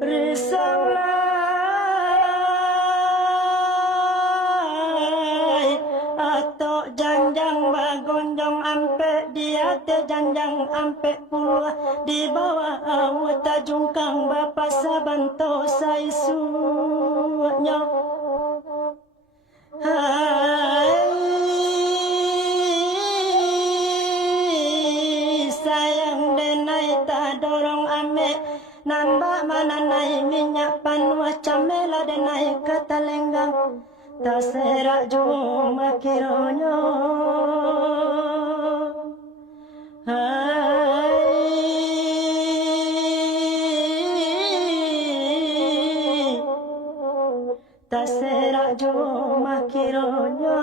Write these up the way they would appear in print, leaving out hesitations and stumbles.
Risaulah atau janjang bagonjong ampe dia te janjang ampe puluh di bawah awat tajungkang bapa sabanto saisunya. Sayang denai tak dorong ame nambah mana nai minyak panua camela denai kata lenggang tak serak juma kironyo. Tak serak juma kironyo.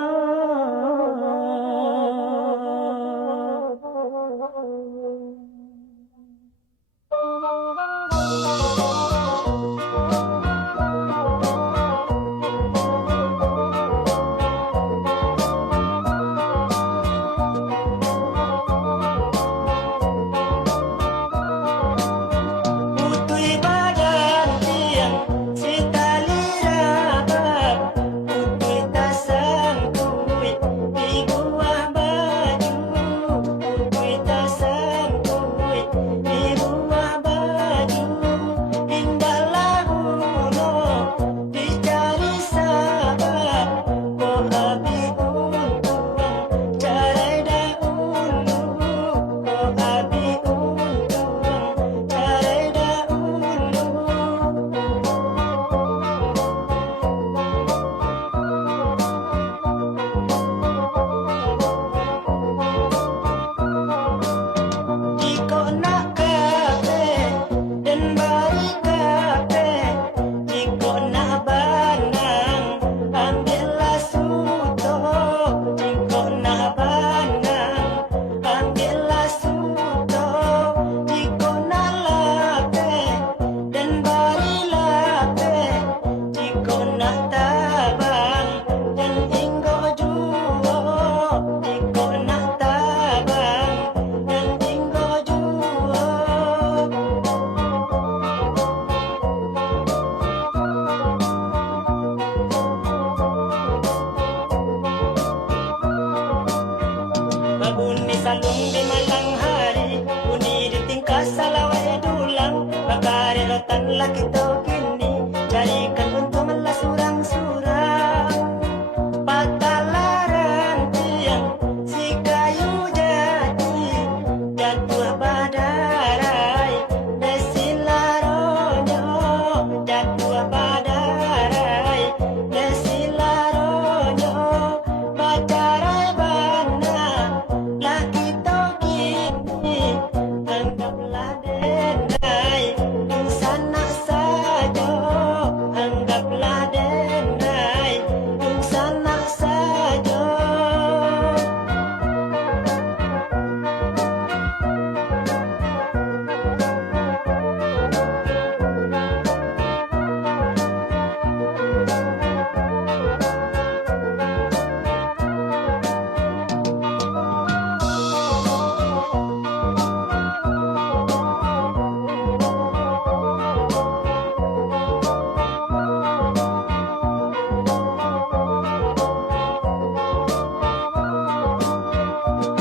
Babuni salung di malang hari, buni di tingkah salawai dulang, bakari rotan laki tau kini, carikan untuk malah surang-surang. Patalaran tiang si kayu jati, jatuh badarai, desilaronyo, jatuh badarai, desilaronyo, bacarai bana. Laki togini anggaplah denai sana saja, anggaplah denai sana saja.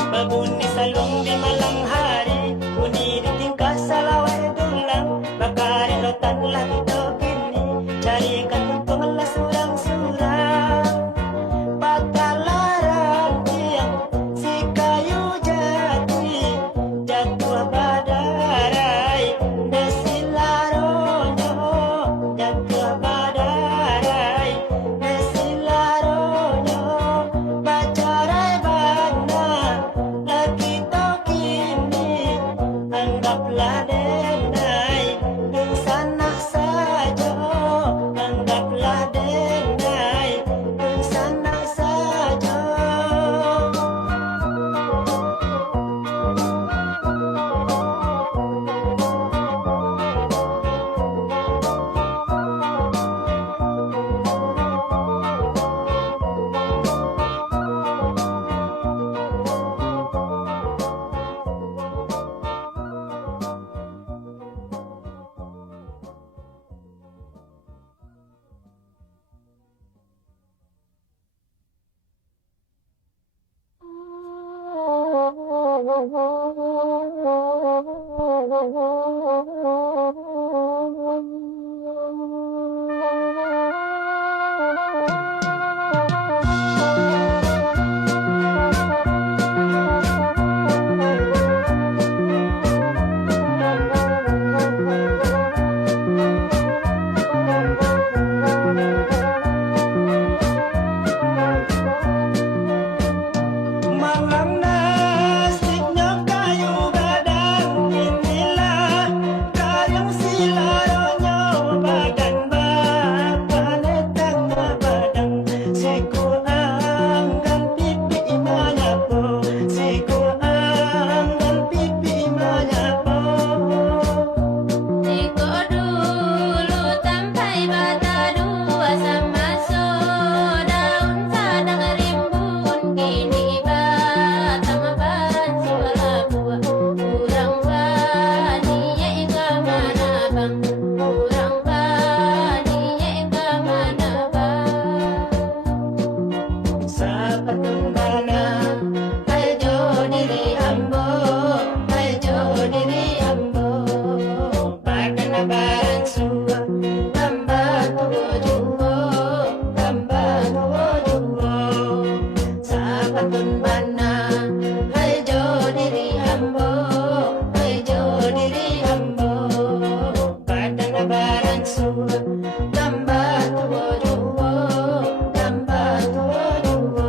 Babuni salung di malang hari, buni di tingkah salawai dulang, bakari rotan laki tau kini, carikan untuk malah surang-surang. Patalaran tiang si kayu jati, jatuh badarai, desilaronyo, jatuh badarai, desilaronyo, bacarai bana. Laki tau kini anggaplah denai sana saja, anggaplah denai sana saja. Malam nasibnya kayu gadang, inilah kayang silaronyo badan bakane tengah badang. Siku anggan pipi manyapo, siku anggan pipi manyapo. Tiko dulu sampai bata dua sama so daun sadang rimbun kini bata maban suara buah kurang baninya ika mana bang kurang baninya ika mana bang Sapatun bana, ayo diri ambo, ayo diri ambo. Bahkan barang suwa, tambah tua juwo, tambah tua juwo. Sapatun bana, ayo diri ambo, ayo diri ambo. Bahkan barang suwa, tambah tua juwo, tambah tua juwo.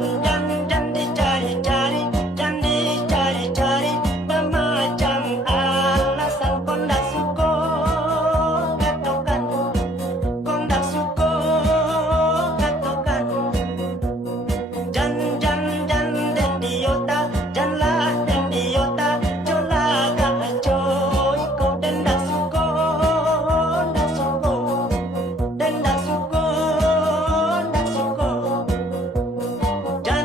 jan dicari-cari, jan dicari-cari, bermacam alasan kondak suko katokan, kondak suko katokan. Jan den diota, jan lah den diota, jola gacoy ko den dak suko, dak suko, den dak suko, dak suko. Jan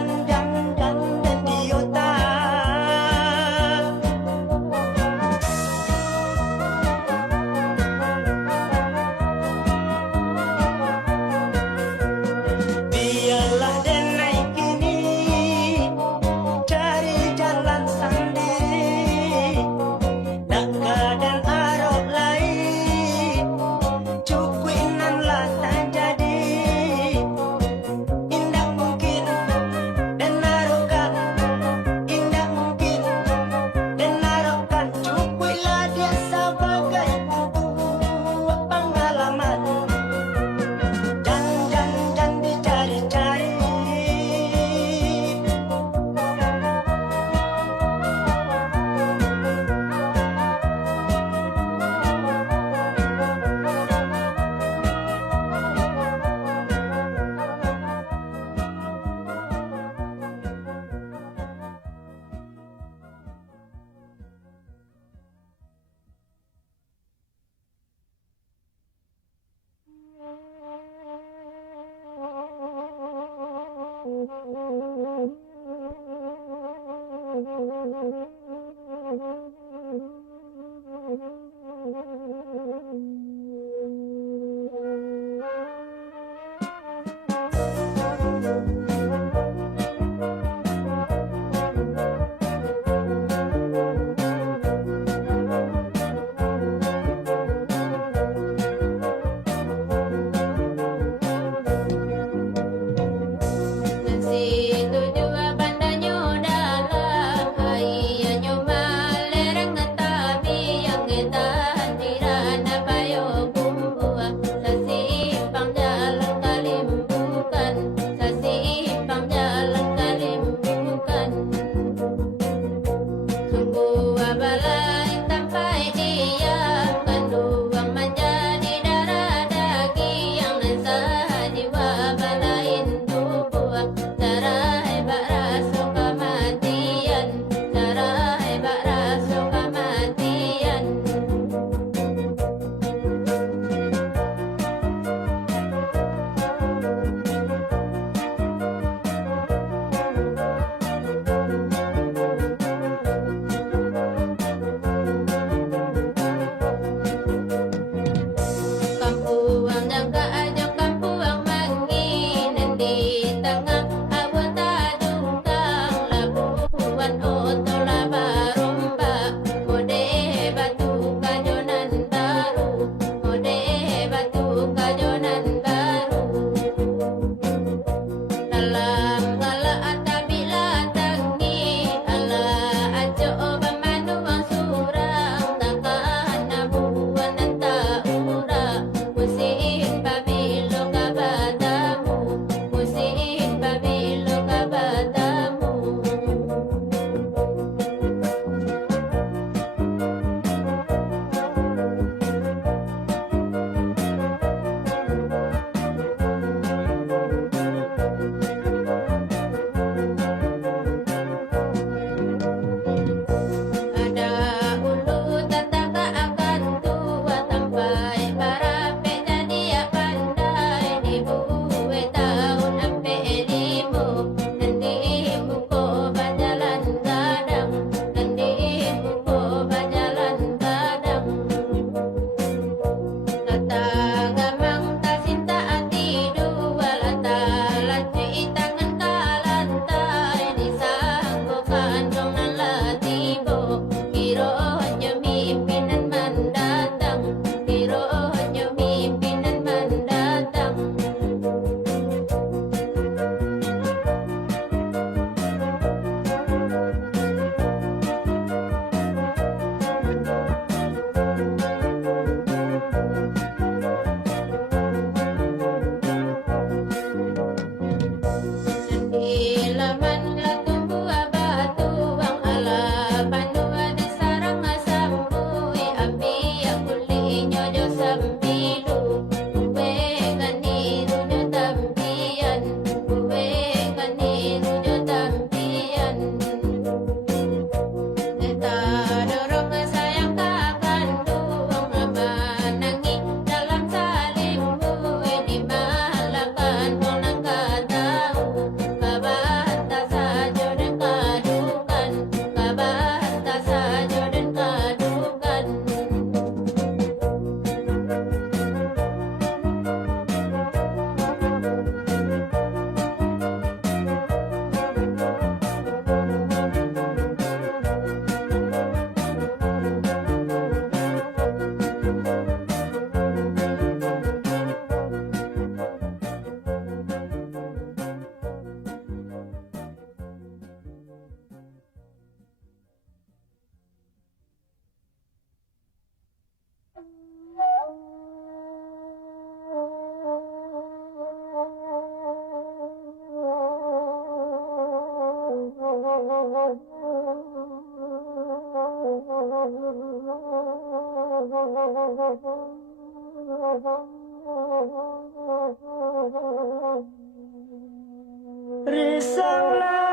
Risaulah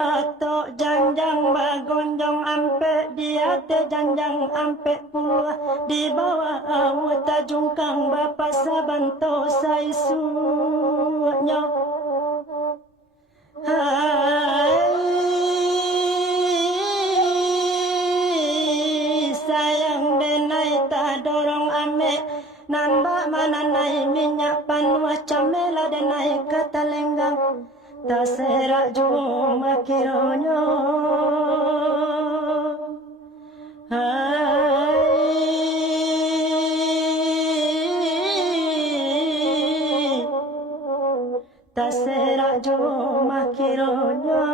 atau janjang bagonjong ampe dia te janjang ampe puluh di bawah awak tajungkang bapa sabanto saisunya sayang denai tak dorong ame namba mananai minyak panua camela denai katalenggang tak serak juma kironyo tak serak juma kironyo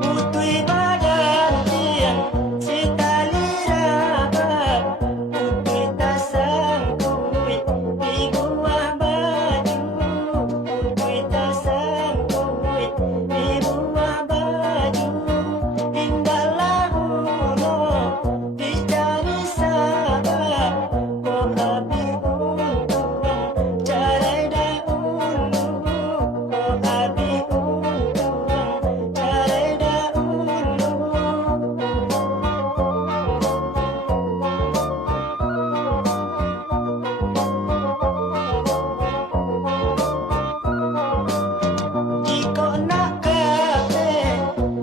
Putui badan tiang si tali rabat putui tasang kuit di buah baju putui tasang kuit di buah baju indahlah ulo dicari sabab kau api untung carai dahulu kau api untung carai dahulu jika nak kafe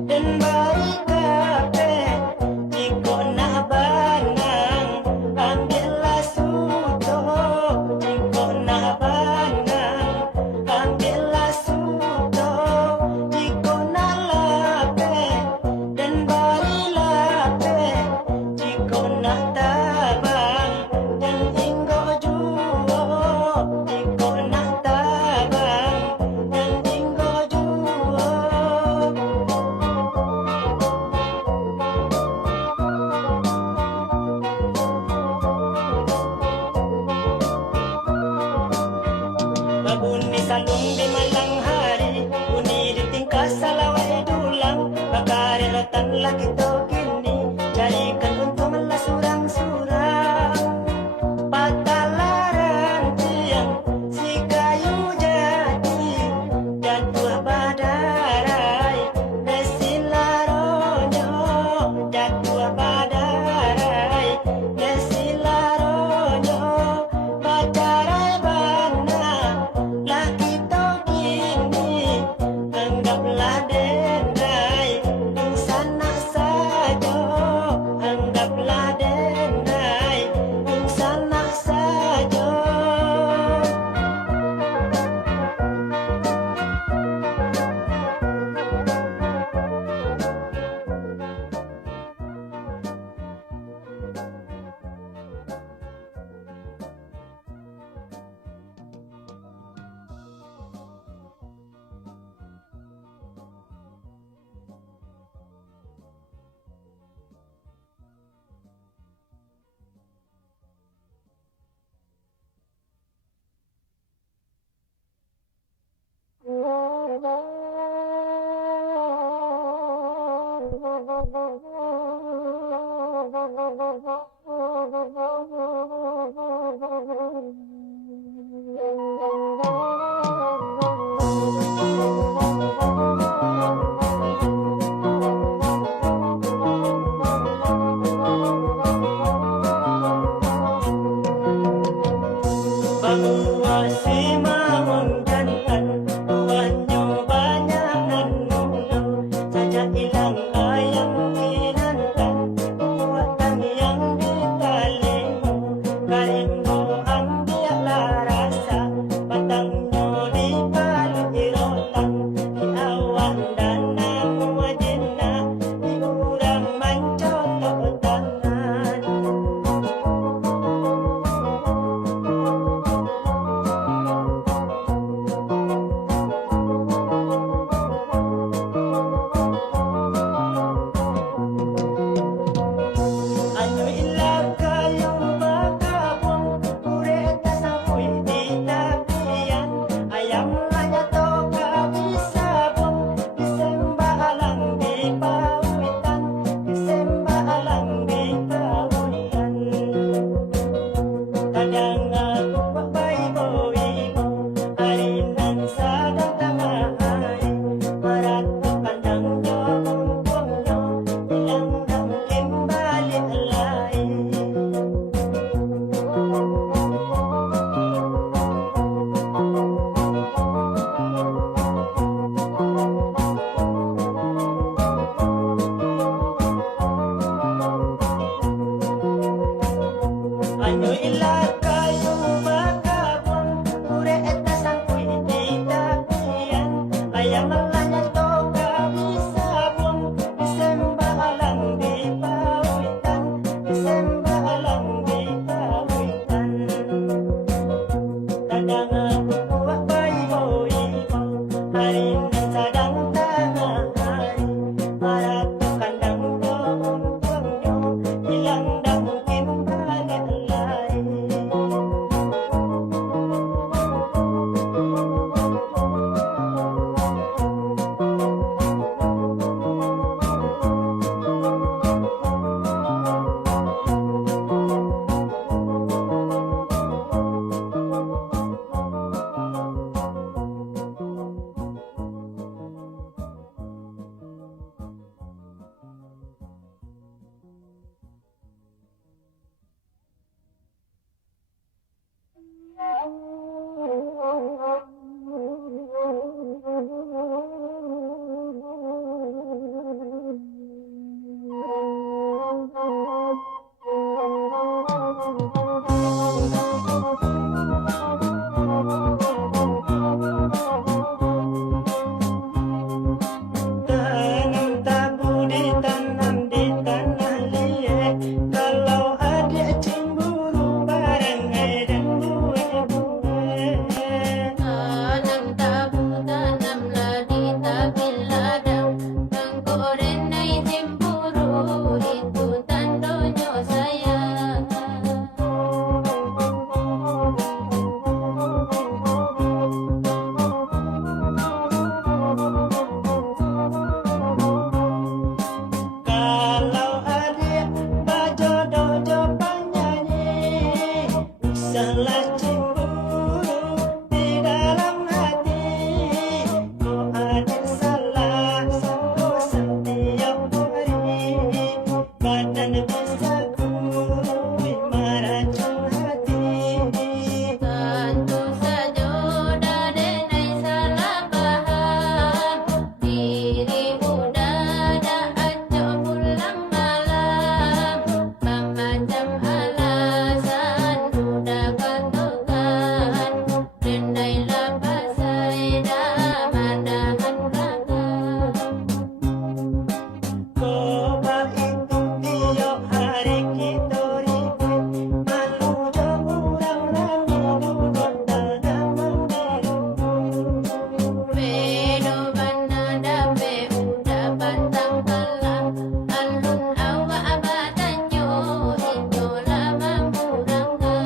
dan baik kafe jika nak banang ambillah suto jika nak banang ambillah suto jika nak lape dan bari lape jika nak tabang dan inggo juo jika nak tabang dan inggo juo babuni salung di malang hari buni di tingkah salawai dulang bakari rotan lagi to kini carikan untung lah surang-surang patalaran tiang si kayu jati jatuh badarai desilaronyo jatuh badarai desilaronyo pacarai bana laki to kini anggaplah denai di sana saja anggaplah denai di sana saja bahwa si mawang jantan buahnya banyak anu saja hilang ayam kinantan buatan yang ditalimu karimbo ambil yang malahnya toga bisa pun disembah alang di pawitan, disembah alang di pawitan. Kadang aku buat bayi ibu, hari ini sedang tengah hari, para kandang tuangnya hilang dah mungkin balik lagi. Tanam tabu ditanam di tanah liat, kalau adik cemburu barangai dan buah-buah. Tanam tabu tanamlah di tabir ladang, tengkorenai cemburu itu tandanya sayang. Kalau adik bajodoh jopan nyanyi, usahlah cemburu di dalam hati. Kau adik salah satu setiap hari, badan bisa kurui meracun hati. Tentu saja dadenai salah paham, diri udah acak pulang malam, macam alasan udah katakan, rendailah pasai dah manahan belakang. Coba itu tiap hari kita ribut, malu jauh orang rami duduk dalam dirubuk. Bedo bana dape udah pantang kalah, alun awak abatanyo itu lama murangga.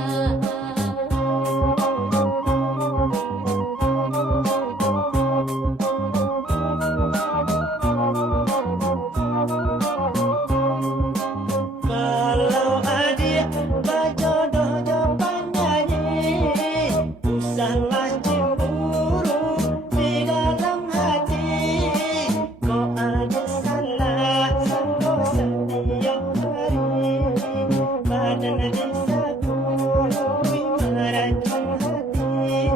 Kalau adik bajodoh jopan nyanyi, usahlah cemburu di dalam hati. Kau ada salah satu setiap hari, badan bisa kurui meracun hati.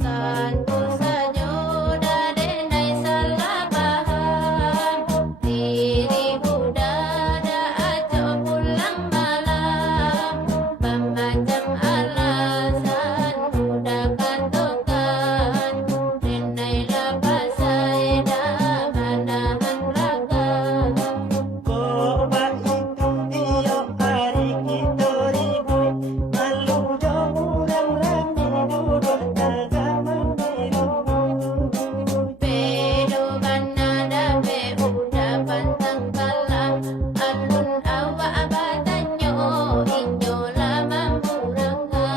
Tentu saja dadenai salah paham, diri udah acak pulang malam, macam alasan udah katakan, rendailah pasai dah manahan belakang. Coba itu tiap hari kita ribut, malu jauh orang rami duduk dalam dirubuk. Bedo bana dape udah pantang kalah, alun awak abatanyo inyo lama murangga.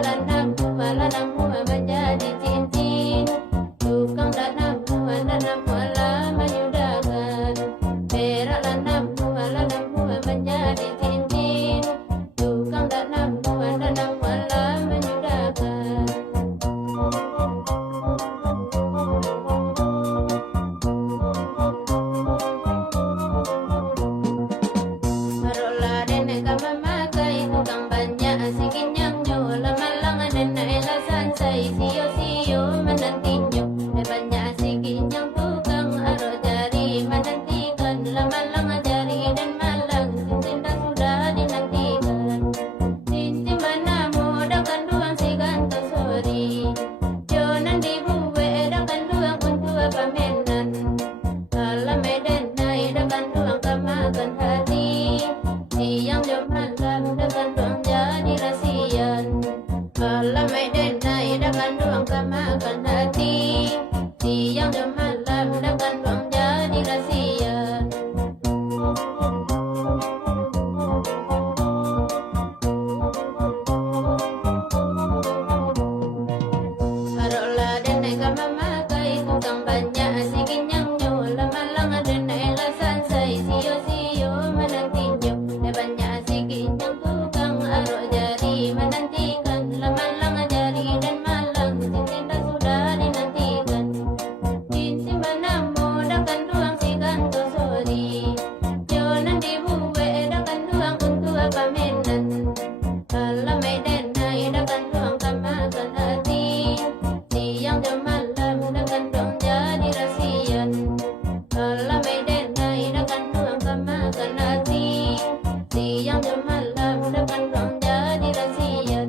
lanam buah menjadi cincin. Tukang tanam buah lama menyudahkan. Perak lanam buah menjadi cincin. Tukang tanam buah lama menyudahkan. Marola nenek memakai tukang banyak asikin yang nyola malang nenek elasan saya sio menantinya banyak asikin yang tukang aro jari menantikan lamalang jari dan malang cinta sudah dinantikan cinta mana modalkan duang si ganto sorry jonan dibuwe edakan duang untuk pamenan alam medan naik edakan duang kamakan hati siang jam malam dengan doang jadi rasian alam medan naik dengan doang kamakan hati siang jam malam dengan doang jadi rasian. Harola dan nega memakai tukang banyak asikin yang nyola malang dan elasan saya sio menantinya banyak asikin yang tukang aro jari menantikan lamalang jari dan malang cinta sudah dinantikan cinta mana modalkan duang si ganto sorry jonan dibuwe edakan duang untuk pamenan alam medan edakan duang kamakan hati siang jam malam dengan dong jadi rasian alam medan edakan duang kamakan hati siang jam malam dengan dong jadi rasian.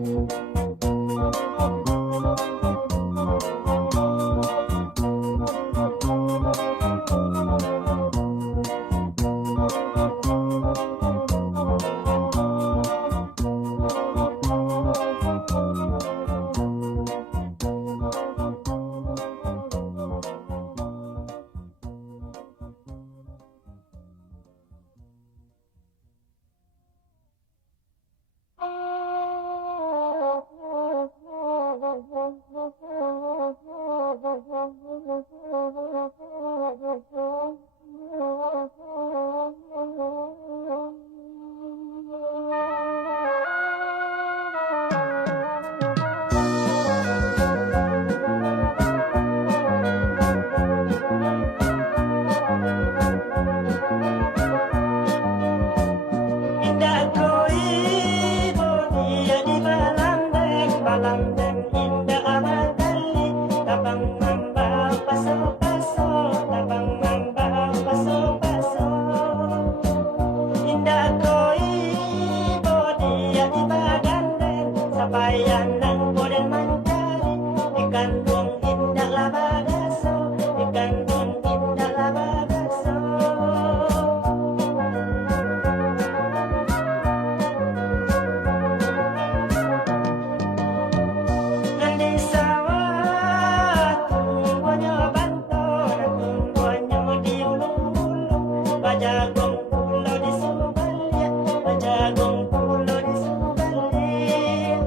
Indah koi dia di balandeng indah abadali tabang mamba paso tabang mamba paso indah koi dia di bagandeng sabayan nang boden mancari ikan dong indah labagaso ikan dong indah labagaso. Nandi sawah tungguannya banto dan tungguannya di ulung-ulung bajagong pulau di Subalia bajagong pulau di Subalia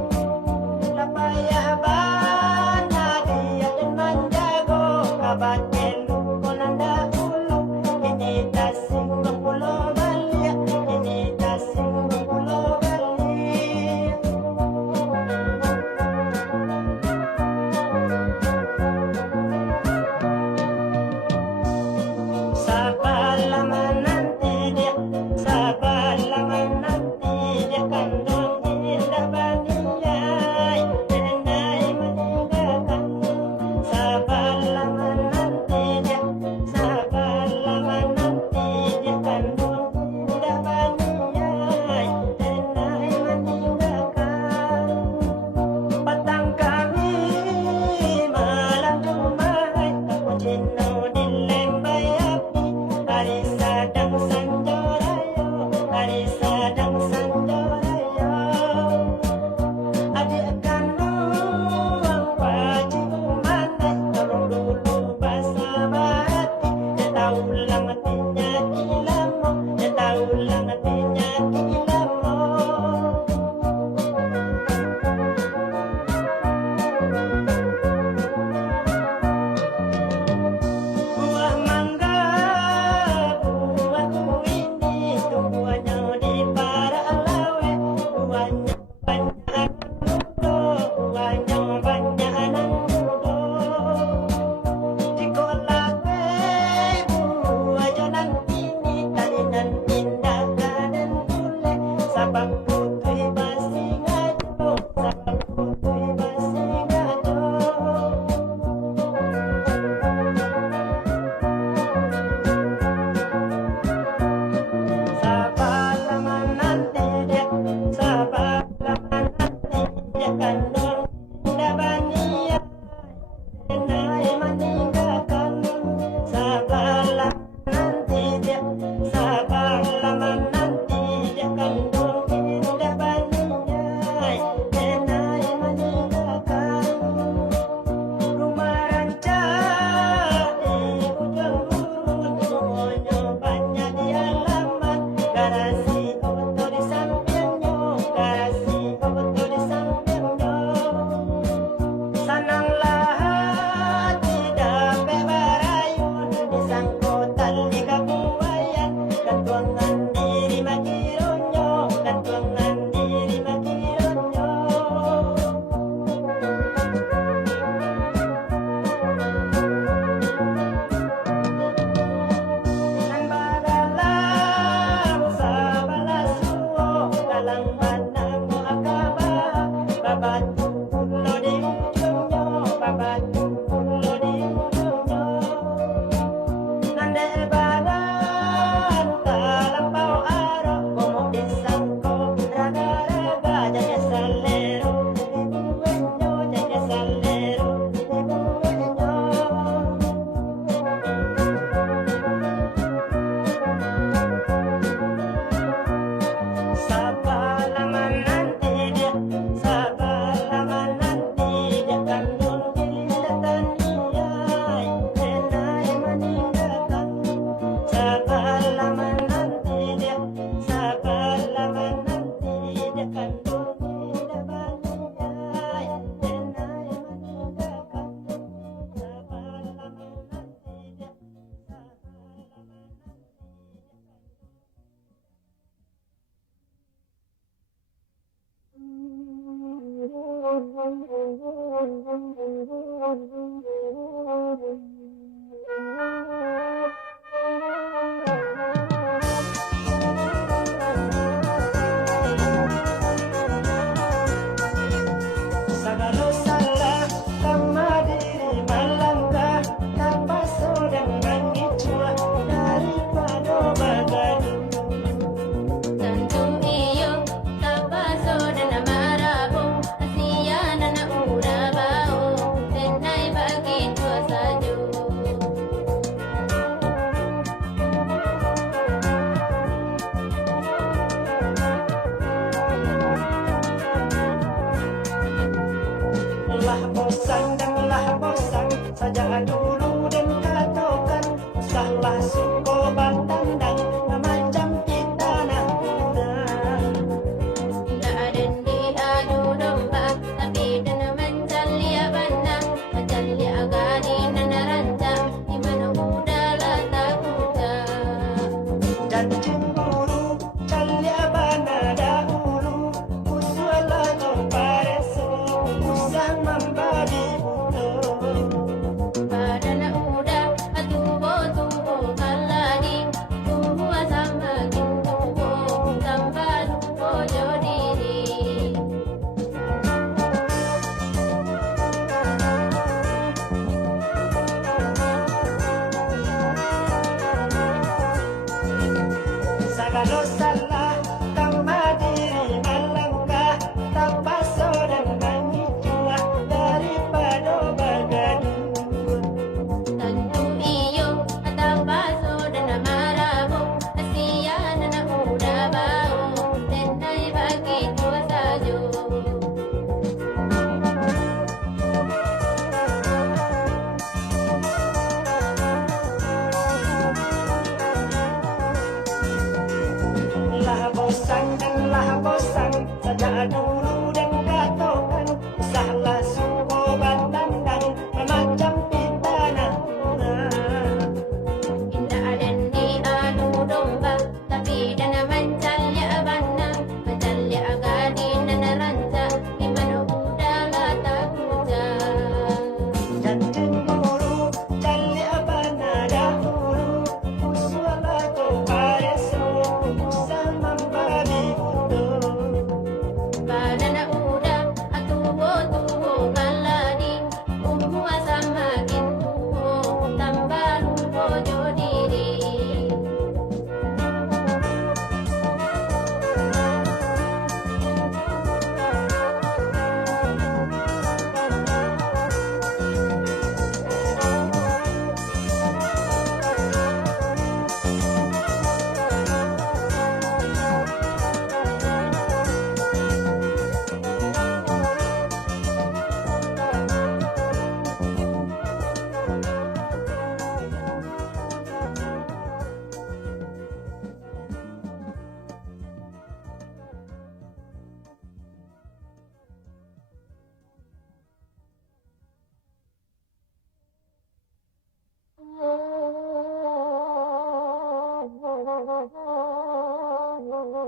banyak anak muda, banyak anak muda. Sekolah ibu aja nanti ni talinan tindakan dan boleh sabab putri masih ngaco, sabab putri masih ngaco. Sabar lama nanti dia, sabar lama nanti dia kandung tidak bania, enai meninggalkan. Sabar lama nanti dia, sabar lama nanti dia kandung tidak bania, enai meninggalkan. Rumah rancak di ujung urut, semuanya banyak di halaman. Garasi oto di sampingnya, garasi oto di sampingnya. Sananglah hati dapat berayun, disangkut tali kabuayan. Gantungan diri makironyo, gantungan diri makironyo. Nan badalang sa balasuo, dalang banang akaba, babatu pulo di ujungnya, babatu pulo di ujungnya. Nande badan talampau aro, como disangko raga-raga, jaya salero di buenyo, jaya salero di buenyo. Sabar lama nanti dia, sabar lama nanti dia kandung tidak taniai, enai meninggalkan. Sabar lama nanti dia, sabar lama nanti dia kandung tidak baniai, enai meninggalkan. Sabar lama nanti dia, sabar lama Sagala salah sama diri melangkah tanpa sudah mengicua daripada bagadu. Tantum iyo tapaso dan amarabong asiana na urabao tenay begitu saja. Lah bosan dan lah bosan saja dulu dan katakan, usahlah suko batandang macam kita nak muda. Daadan di adu domba tapi dan mencalia bana mencalia agani nanaranta di mana udala takuta. Dan cemburu calia bana dahulu, usulah pareso usang membara.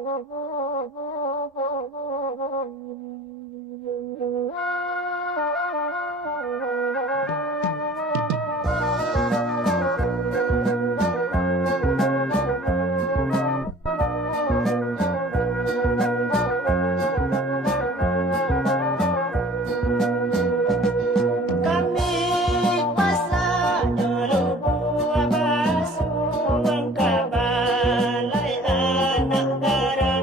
Kami pasanya lubu abasuang kabalay anak gara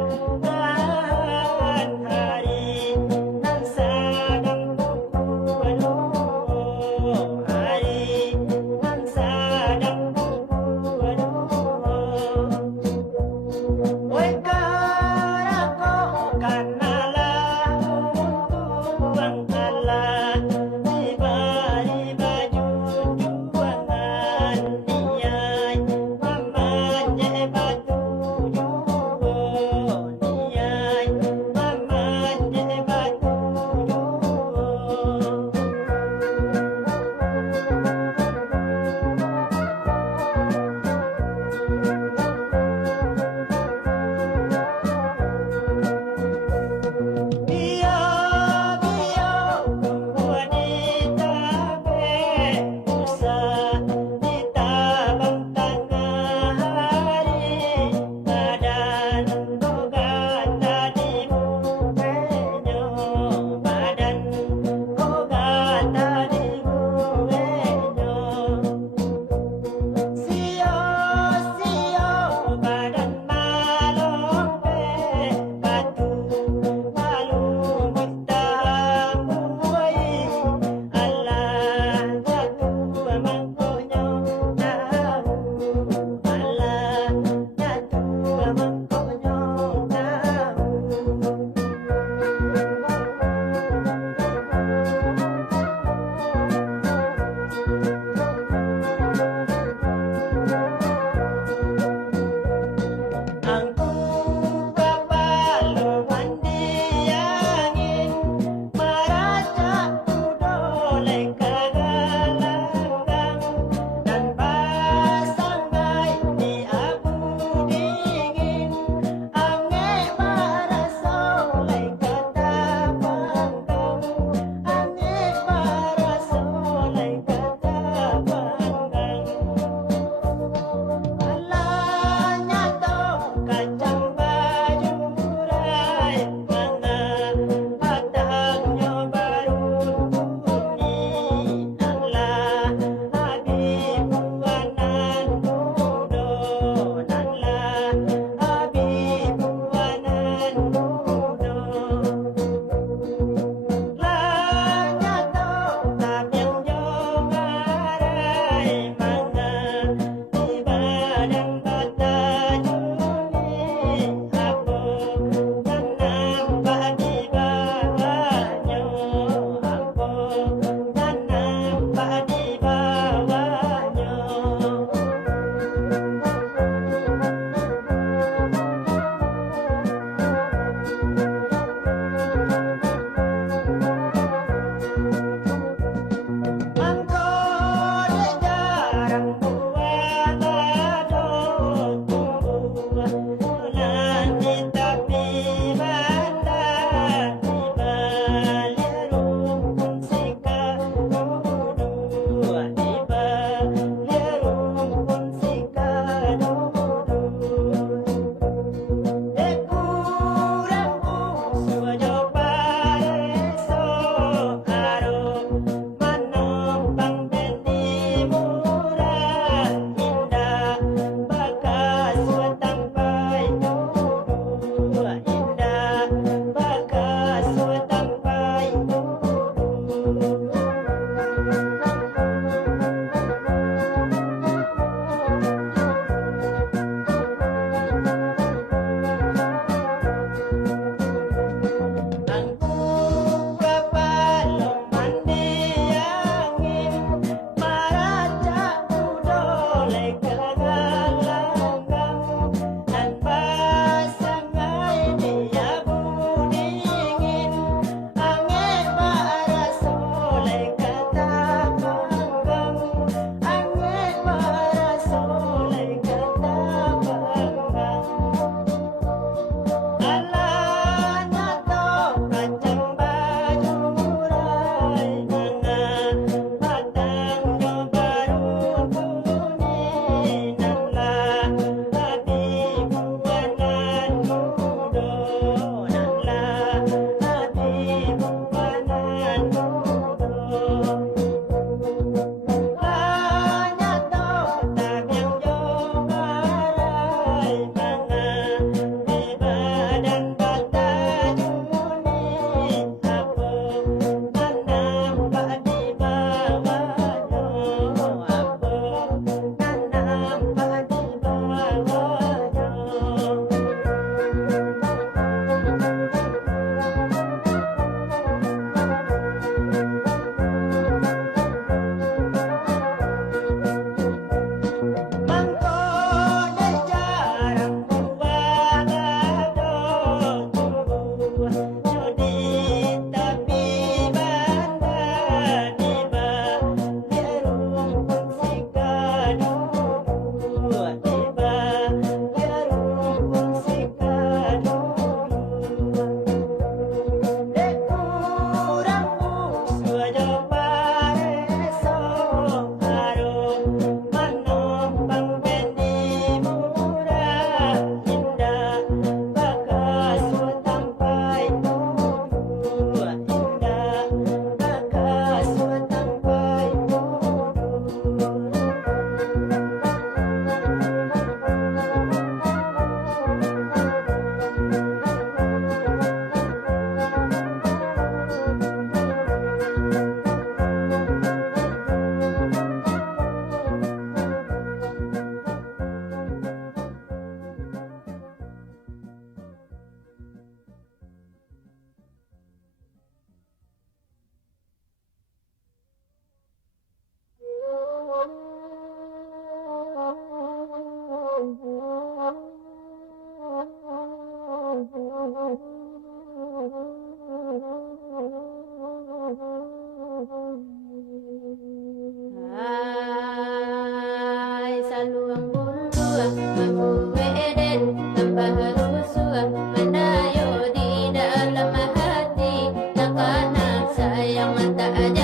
tak ada